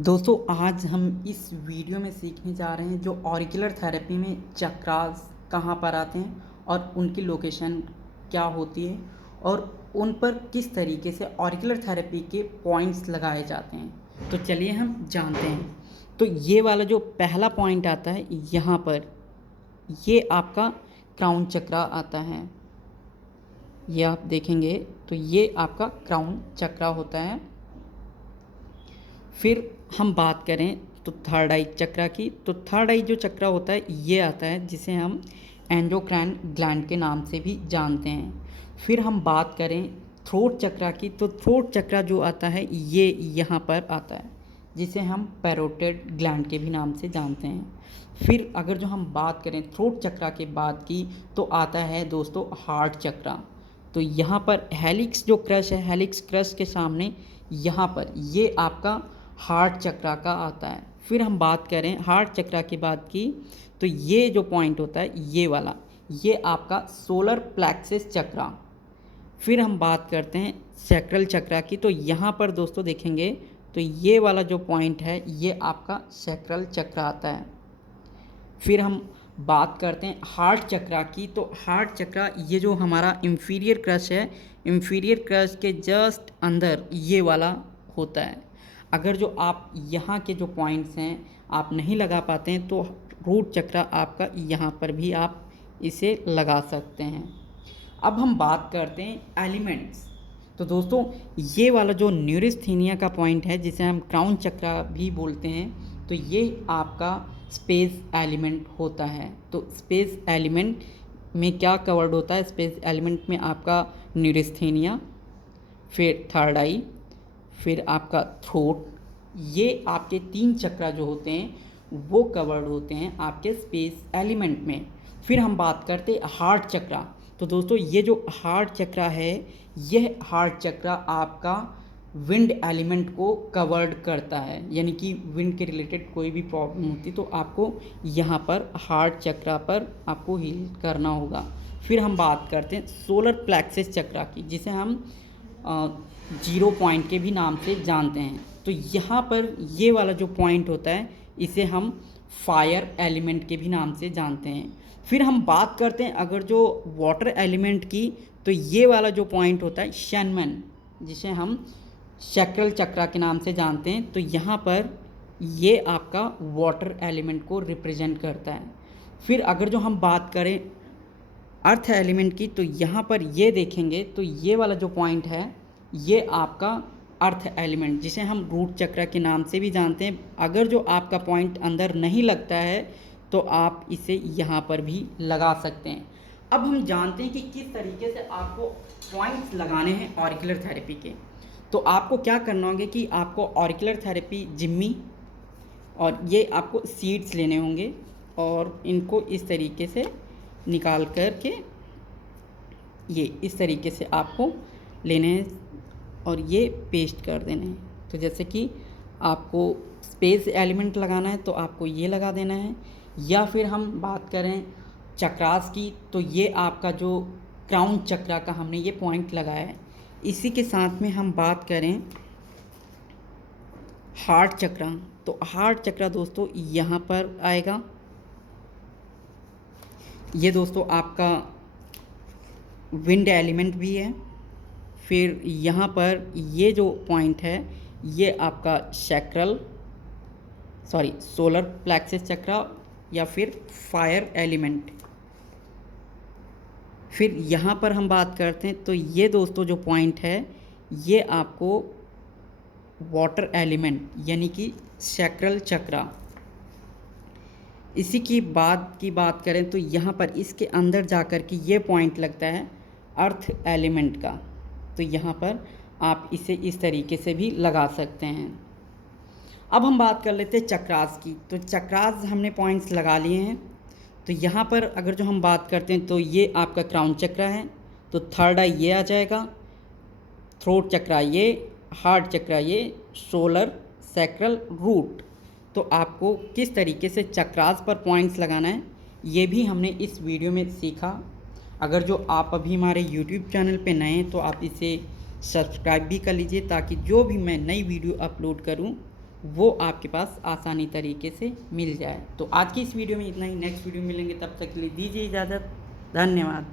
दोस्तों आज हम इस वीडियो में सीखने जा रहे हैं जो ऑरिकुलर थेरेपी में चक्रास कहाँ पर आते हैं और उनकी लोकेशन क्या होती है और उन पर किस तरीके से ऑरिकुलर थेरेपी के पॉइंट्स लगाए जाते हैं। तो चलिए हम जानते हैं। तो ये वाला जो पहला पॉइंट आता है यहाँ पर, ये आपका क्राउन चक्रा आता है। ये आप देखेंगे तो ये आपका क्राउन चक्रा होता है। फिर हम बात करें तो थर्ड आई चक्रा की, तो थर्ड आई जो चक्रा होता है ये आता है जिसे हम एंडोक्राइन ग्लैंड के नाम से भी जानते हैं। फिर हम बात करें थ्रोट चक्रा की, तो थ्रोट चक्रा जो आता है ये यहाँ पर आता है जिसे हम पैरोटिड ग्लैंड के भी नाम से जानते हैं। फिर अगर जो हम बात करें थ्रोट चक्रा के बाद की, तो आता है दोस्तों हार्ट चक्रा। तो यहाँ पर हेलिक्स जो क्रश है, हेलिक्स क्रश के सामने यहाँ पर ये आपका हार्ट चक्रा का आता है। फिर हम बात करें हार्ट चक्रा के बाद की, तो ये जो पॉइंट होता है ये वाला, ये आपका सोलर प्लेक्सस चक्रा। फिर हम बात करते हैं सैक्रल चक्रा की, तो यहाँ पर दोस्तों देखेंगे तो ये वाला जो पॉइंट है ये आपका सैक्रल चक्रा आता है। फिर हम बात करते हैं हार्ट चक्रा की, तो हार्ट चक्रा ये जो हमारा इंफीरियर क्रश है, इंफीरियर क्रश के जस्ट अंदर ये वाला होता है। अगर जो आप यहाँ के जो पॉइंट्स हैं आप नहीं लगा पाते हैं तो रूट चक्रा आपका यहाँ पर भी आप इसे लगा सकते हैं। अब हम बात करते हैं एलिमेंट्स। तो दोस्तों ये वाला जो न्यूरिस्थीनिया का पॉइंट है जिसे हम क्राउन चक्रा भी बोलते हैं, तो ये आपका स्पेस एलिमेंट होता है। तो स्पेस एलिमेंट में क्या कवर्ड होता है? स्पेस एलिमेंट में आपका न्यूरिस्थीनिया, फिर थर्ड आई, फिर आपका थ्रोट, ये आपके 3 चक्रा जो होते हैं वो कवर्ड होते हैं आपके स्पेस एलिमेंट में। फिर हम बात करते हैं हार्ट चक्रा। तो दोस्तों ये जो हार्ट चक्रा है, यह हार्ट चक्रा आपका विंड एलिमेंट को कवर्ड करता है, यानी कि विंड के रिलेटेड कोई भी प्रॉब्लम होती तो आपको यहाँ पर हार्ट चक्रा पर आपको हील करना होगा। फिर हम बात करते हैं सोलर प्लेक्सस चक्रा की, जिसे हम 0 पॉइंट के भी नाम से जानते हैं। तो यहाँ पर ये वाला जो पॉइंट होता है इसे हम फायर एलिमेंट के भी नाम से जानते हैं। फिर हम बात करते हैं अगर जो वाटर एलिमेंट की, तो ये वाला जो पॉइंट होता है शनमन, जिसे हम सैक्रल चक्रा के नाम से जानते हैं। तो यहाँ पर ये आपका वाटर एलिमेंट को रिप्रेजेंट करता है। फिर अगर जो हम बात करें अर्थ एलिमेंट की, तो यहाँ पर ये देखेंगे तो ये वाला जो पॉइंट है ये आपका अर्थ एलिमेंट, जिसे हम रूट चक्रा के नाम से भी जानते हैं। अगर जो आपका पॉइंट अंदर नहीं लगता है तो आप इसे यहाँ पर भी लगा सकते हैं। अब हम जानते हैं कि किस तरीके से आपको पॉइंट्स लगाने हैं ऑरिकुलर थेरेपी के। तो आपको क्या करना होगा कि आपको ऑरिकुलर थेरेपी जिम्मी और ये आपको सीड्स लेने होंगे और इनको इस तरीके से निकाल कर के ये इस तरीके से आपको लेने हैं और ये पेस्ट कर देने हैं। तो जैसे कि आपको स्पेस एलिमेंट लगाना है तो आपको ये लगा देना है। या फिर हम बात करें चक्रास की, तो ये आपका जो क्राउन चक्रा का हमने ये पॉइंट लगाया है। इसी के साथ में हम बात करें हार्ट चक्रा, तो हार्ट चक्रा दोस्तों यहाँ पर आएगा। ये दोस्तों आपका विंड एलिमेंट भी है। फिर यहाँ पर ये जो पॉइंट है ये आपका सोलर प्लेक्सस चक्रा या फिर फायर एलिमेंट। फिर यहाँ पर हम बात करते हैं तो ये दोस्तों जो पॉइंट है ये आपको वाटर एलिमेंट यानी कि सैक्रल चक्रा। इसी की बात करें तो यहाँ पर इसके अंदर जाकर के ये पॉइंट लगता है अर्थ एलिमेंट का। तो यहाँ पर आप इसे इस तरीके से भी लगा सकते हैं। अब हम बात कर लेते हैं चक्रास की। तो चक्रास हमने पॉइंट्स लगा लिए हैं। तो यहाँ पर अगर जो हम बात करते हैं तो ये आपका क्राउन चक्रा है, तो थर्ड आई ये आ जाएगा, थ्रोट चक्रा ये, हार्ट चक्रा ये, सोलर, सैक्रल, रूट। तो आपको किस तरीके से चक्रास पर पॉइंट्स लगाना है ये भी हमने इस वीडियो में सीखा। अगर जो आप अभी हमारे YouTube चैनल पे नए हैं तो आप इसे सब्सक्राइब भी कर लीजिए ताकि जो भी मैं नई वीडियो अपलोड करूं वो आपके पास आसानी तरीके से मिल जाए। तो आज की इस वीडियो में इतना ही, नेक्स्ट वीडियो में मिलेंगे, तब तक के लिए दीजिए इजाज़त। धन्यवाद।